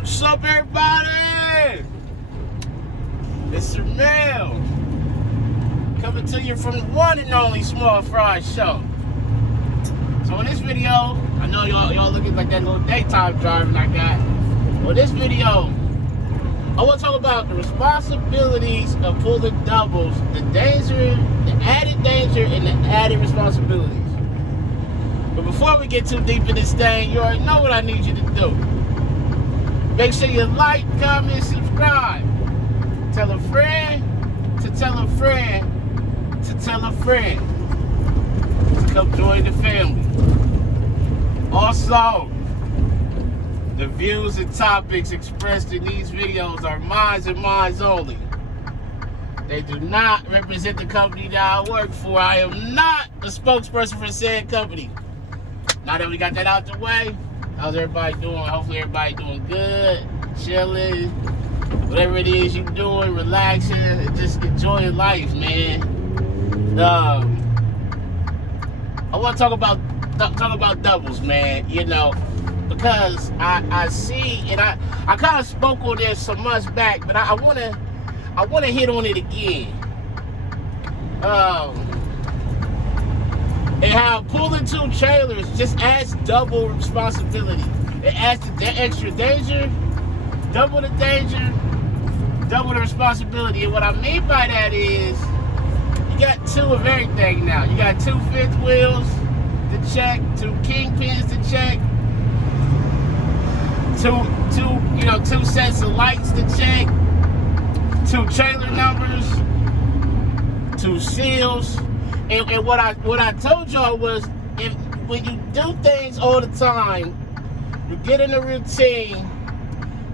What's up, everybody? It's Ramel coming to you from the one and only Small Fry Show. So in this video, I know y'all looking like that little daytime driving I got. Well, this video, I want to talk about the responsibilities of pulling doubles, the danger, the added danger, and the added responsibilities. But before we get too deep in this thing, you already know what I need you to do. Make sure you like, comment, subscribe. Tell a friend to tell a friend to tell a friend to come join the family. Also, the views and topics expressed in these videos are mine and mine only. They do not represent the company that I work for. I am not the spokesperson for said company. Now that we got that out the way, how's everybody doing? Hopefully everybody doing good, chilling, whatever it is you're doing, relaxing, and just enjoying life, man. I want to talk about doubles, man. You know, because I see, and I kind of spoke on this some months back, but I want to hit on it again. And how pulling two trailers just adds double responsibility. It adds the extra danger, double the danger, double the responsibility. And what I mean by that is, you got two of everything now. You got two fifth wheels to check, two kingpins to check, two sets of lights to check, two trailer numbers, two seals. And what I told y'all was, when you do things all the time, you get in a routine.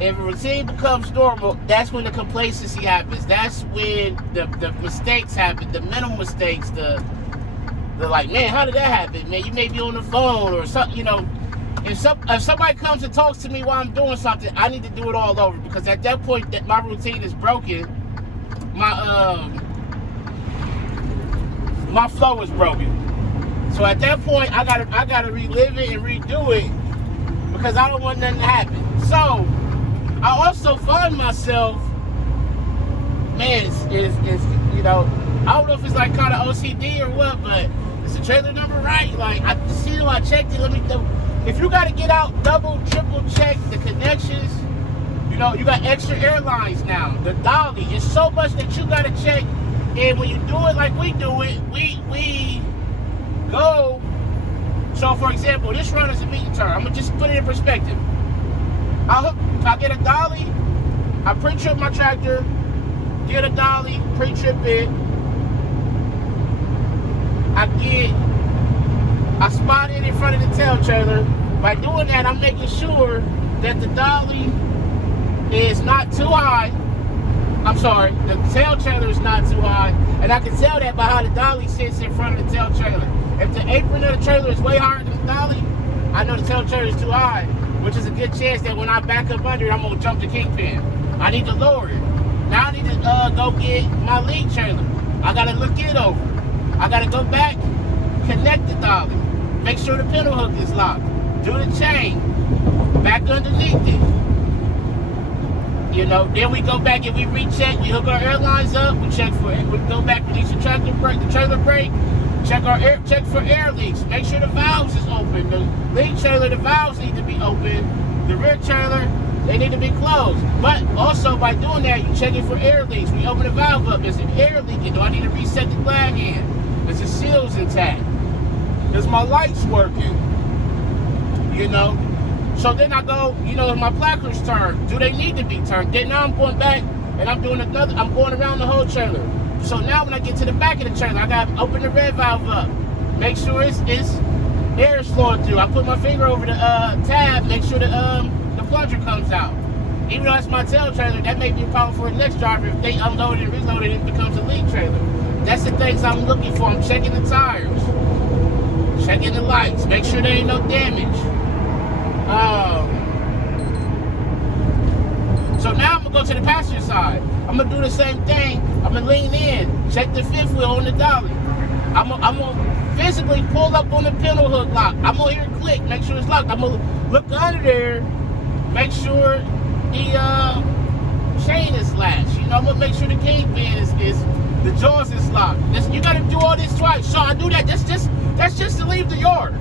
If a routine becomes normal, that's when the complacency happens. That's when the mistakes happen, the mental mistakes, the like, man, how did that happen? Man, you may be on the phone or something, you know. If somebody comes and talks to me while I'm doing something, I need to do it all over, because at that point that my routine is broken. My flow is broken. So at that point, I gotta relive it and redo it, because I don't want nothing to happen. So I also find myself, man, it's you know, I don't know if it's like kind of OCD or what, but is the trailer number right? Like, I checked it. Let me know. If you gotta get out, double, triple check the connections. You know, you got extra airlines now. The dolly, it's so much that you gotta check. And when you do it like we do it, we go. So for example, this run is a meet and turn. I'm gonna just put it in perspective. I get a dolly, I pre-trip my tractor, get a dolly, pre-trip it. I spot it in front of the tail trailer. By doing that, I'm making sure that the dolly is not too high. I'm sorry, the tail trailer is not too high, and I can tell that by how the dolly sits in front of the tail trailer. If the apron of the trailer is way higher than the dolly, I know the tail trailer is too high, which is a good chance that when I back up under it, I'm gonna jump the kingpin. I need to lower it. Now I need to go get my lead trailer. I gotta look it over. I gotta go back, connect the dolly, make sure the pintle hook is locked, do the chain, back underneath it. You know, then we go back and we recheck. We hook our airlines up. We check for it. We go back, release the tractor brake, the trailer brake. Check for air leaks. Make sure the valves is open. The lead trailer, the valves need to be open. The rear trailer, they need to be closed. But also by doing that, you check it for air leaks. We open the valve up. Is it air leaking? Do I need to reset the glad hand? Is the seals intact? Is my lights working? You know. So then I go, you know, if my placards turn, do they need to be turned? Then now I'm going back and I'm going around the whole trailer. So now when I get to the back of the trailer, I got to open the red valve up. Make sure it's air is flowing through. I put my finger over the tab, make sure the plunger comes out. Even though that's my tail trailer, that may be a problem for the next driver. If they unload it and reload it, it becomes a lead trailer. That's the things I'm looking for. I'm checking the tires, checking the lights, make sure there ain't no damage. So now I'm gonna go to the passenger side. I'm gonna do the same thing. I'm gonna lean in, check the fifth wheel on the dolly. I'm gonna physically pull up on the pintle hook lock. I'm gonna hear it click, make sure it's locked. I'm gonna look under there, make sure the chain is latched. You know, I'm gonna make sure the kingpin is the jaws is locked. You gotta do all this twice. So I do that. That's just to leave the yard.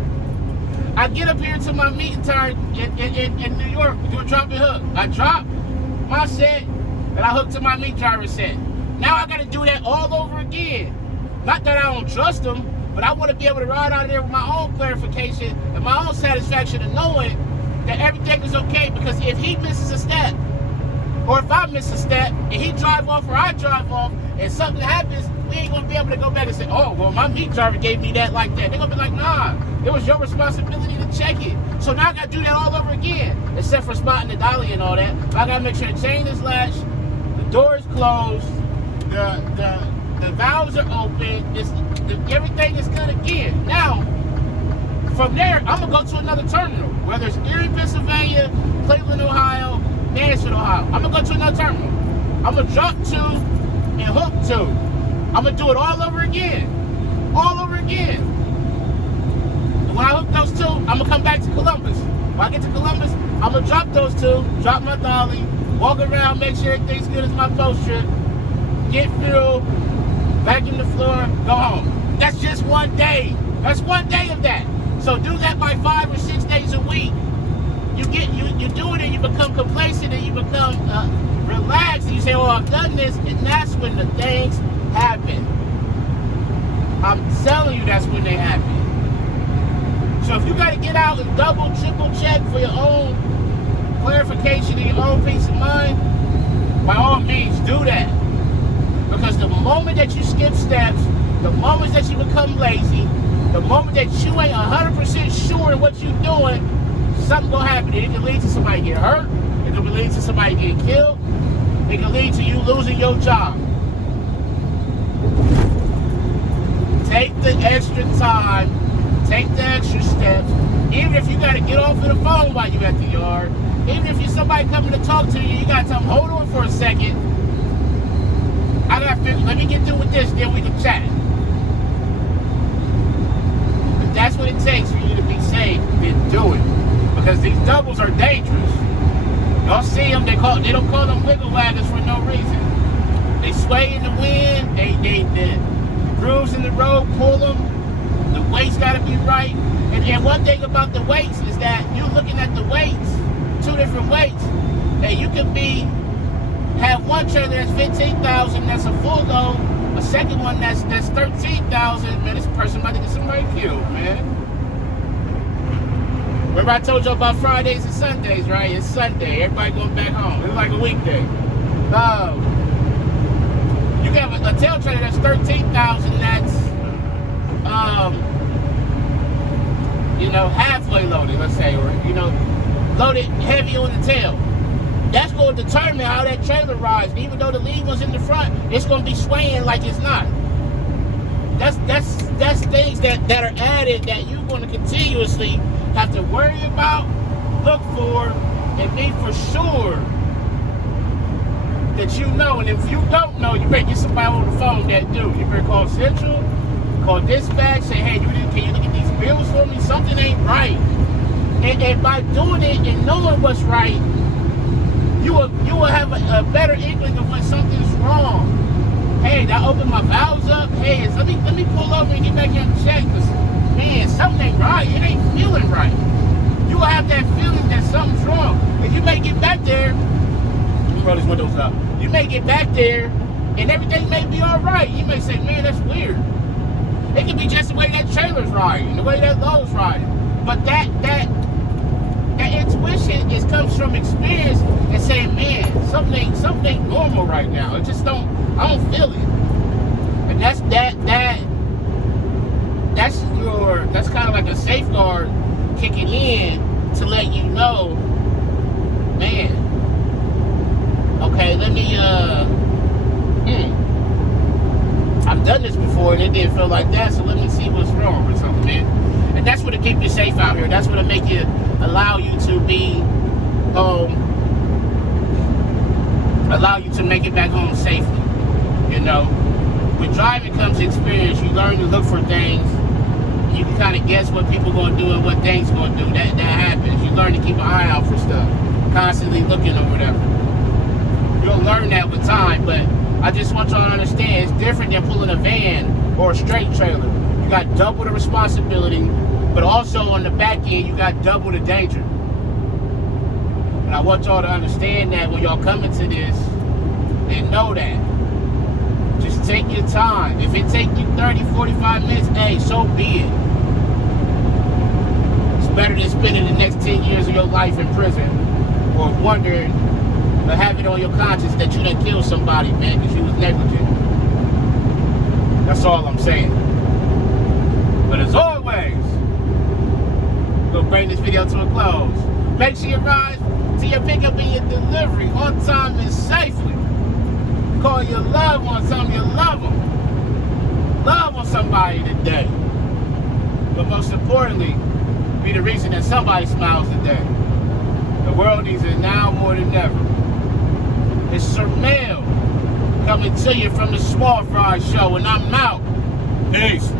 I get up here to my meeting time in New York, do a drop and hook. I drop my set, and I hook to my meat driver set. Now I gotta do that all over again. Not that I don't trust them, but I want to be able to ride out of there with my own clarification and my own satisfaction of knowing that everything is okay. Because if he misses a step, or if I miss a step, and he drive off or I drive off, and something happens, we ain't gonna be able to go back and say, oh, well, my meat driver gave me that like that. They're gonna be like, nah, it was your responsibility to check it. So now I gotta do that all over again, except for spotting the dolly and all that. I gotta make sure the chain is latched, the door is closed, the valves are open, everything is good again. Now, from there, I'm gonna go to another terminal, whether it's Erie, Pennsylvania, Cleveland, Ohio, Nashville, Ohio. I'm gonna go to another terminal. I'm gonna drop two and hook two. I'm gonna do it all over again. All over again. And when I hook those two, I'm gonna come back to Columbus. When I get to Columbus, I'm gonna drop those two, drop my dolly, walk around, make sure everything's good as my post trip, get fuel, vacuum the floor, go home. That's just one day. That's one day of that. So do that by 5 or 6 days a week. You do it and you become complacent and you become relaxed and you say, oh, I've done this, and that's when the things happen. I'm telling you, that's when they happen. So if you got to get out and double, triple check for your own clarification and your own peace of mind, by all means do that. Because the moment that you skip steps, the moment that you become lazy, the moment that you ain't 100% sure in what you're doing, something gonna happen. It can lead to somebody getting hurt. It can lead to somebody getting killed. It can lead to you losing your job. Take the extra time. Take the extra steps. Even if you gotta get off of the phone while you're at the yard. Even if you're somebody coming to talk to you, you gotta tell them, hold on for a second. Let me get through with this, then we can chat. But that's what it takes for you to be safe, then do it. Because these doubles are dangerous. Y'all see them, they don't call them wiggle wagons for no reason. They sway in the wind, the grooves in the road pull them, the weight's gotta be right. And one thing about the weights is that you're looking at the weights, two different weights, and you can have one trailer that's 15,000, that's a full load, a second one that's 13,000, man, this person might get somebody killed, man. Remember I told you about Fridays and Sundays, right? It's Sunday. Everybody going back home. It's like a weekday. You can have a tail trailer that's 13,000. That's halfway loaded, let's say, or loaded heavy on the tail. That's going to determine how that trailer rides. Even though the lead one's in the front, it's going to be swaying like it's not. That's things that are added that you're going to continuously have to worry about, look for, and be for sure that you know. And if you don't know, you better get somebody on the phone that do. You better call Central, call dispatch, say, hey, can you look at these bills for me? Something ain't right. And by doing it and knowing what's right, you will have a better inkling of when something's wrong. Hey, did I open my valves up? Hey, let me pull over and get back here and check. Because, man, something ain't right. It ain't feeling right. You will have that feeling that something's wrong. And you may get back there. Let me roll these windows up. You may get back there, and everything may be all right. You may say, man, that's weird. It could be just the way that trailer's riding, the way that load's riding. But that intuition comes from experience and saying, man, something ain't normal right now. I don't feel it. And that's kind of like a safeguard kicking in to let you know, man, okay, let me I've done this before and it didn't feel like that, so let me see what's wrong or something, man. And that's what'll keep you safe out here. That's what'll make you allow you to make it back home safely. With driving comes experience. You learn to look for things. You can kind of guess what people gonna do and what things gonna do. That happens. You learn to keep an eye out for stuff. Kind constantly looking or whatever. You'll learn that with time, but I just want y'all to understand it's different than pulling a van or a straight trailer. You got double the responsibility, but also on the back end, you got double the danger. And I want y'all to understand that when y'all come into this, and know that. Just take your time. If it takes you 30, 45 minutes, hey, so be it. It's better than spending the next 10 years of your life in prison or wondering or have it on your conscience that you done killed somebody, man, because you was negligent. That's all I'm saying. But as always, we'll bring this video to a close. Make sure you arrive to your pickup and your delivery on time and safely. Call your loved ones, tell them you love them. Love on somebody today. But most importantly, be the reason that somebody smiles today. The world needs it now more than ever. It's Sermel coming to you from the Small Fry Show, and I'm out. Peace.